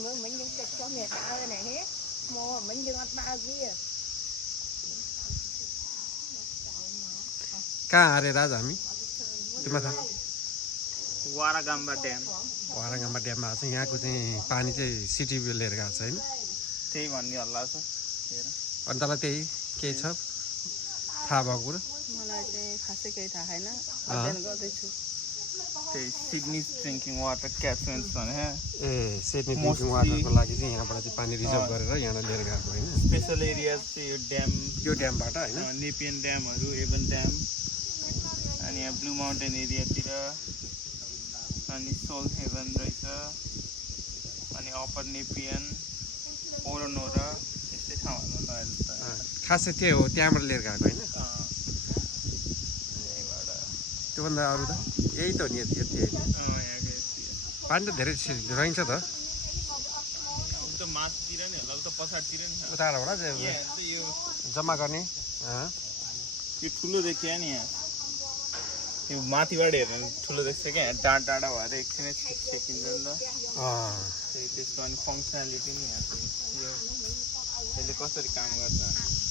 mình những cái cho mẹ ta này hết mua mình những ăn bao kia कहाँ अरे राज हामी तिमीलाई थाहा वारागाम्बा ड्याम वारागाम्बा ड्याममा छ यहाँको चाहिँ पानी चाहिँ सिटी लिएर गएको छ होइन त्यही भन्ने हल्ला छ हेर अनि तँलाई त्यही केही छ थाहा भएको कुरो मलाई चाहिँ खासै केही थाहा छैन अध्ययन गर्दैछु त्यही सिडनी ड्रिङ्किङ वाटर क्याचमेन्ट भने ए सिडनी ड्रिङ्किङ वाटरको लागि चाहिँ यहाँबाट चाहिँ पानी रिजर्भ गरेर यहाँ लिएर गएको होइन स्पेसल एरिया चाहिँ यो ड्याम यो ड्यामबाट होइन नेपियन ड्यामहरू एभन ड्याम अनि यहाँ ब्लू माउन्टेन एरियातिर अनि सोल हेभन रहेछ अनि अप्पर नेपियन ओरोनोरा यस्तै ठाउँहरूमा लगाएर जस्तो खासै त्यही हो त्यहाँबाट लिएर गएको होइन त्योभन्दा अरू त यही त हो नि यति होइन यहाँको यति पानी त धेरै रहन्छ त उता माथितिर नि होला उता पछाडितिर नि छ उताबाट यहाँ त यो जम्मा गर्ने यो ठुलो देखियो नि यहाँ यो माथिबाट हेर्नु ठुलो देख्छ क्या डाँडा डाँडा भएर एकछिनै छेकिन्छ नि त त्यही त्यसको अनि फङ्सनालिटी नि यहाँ यो यसले कसरी काम गर्छ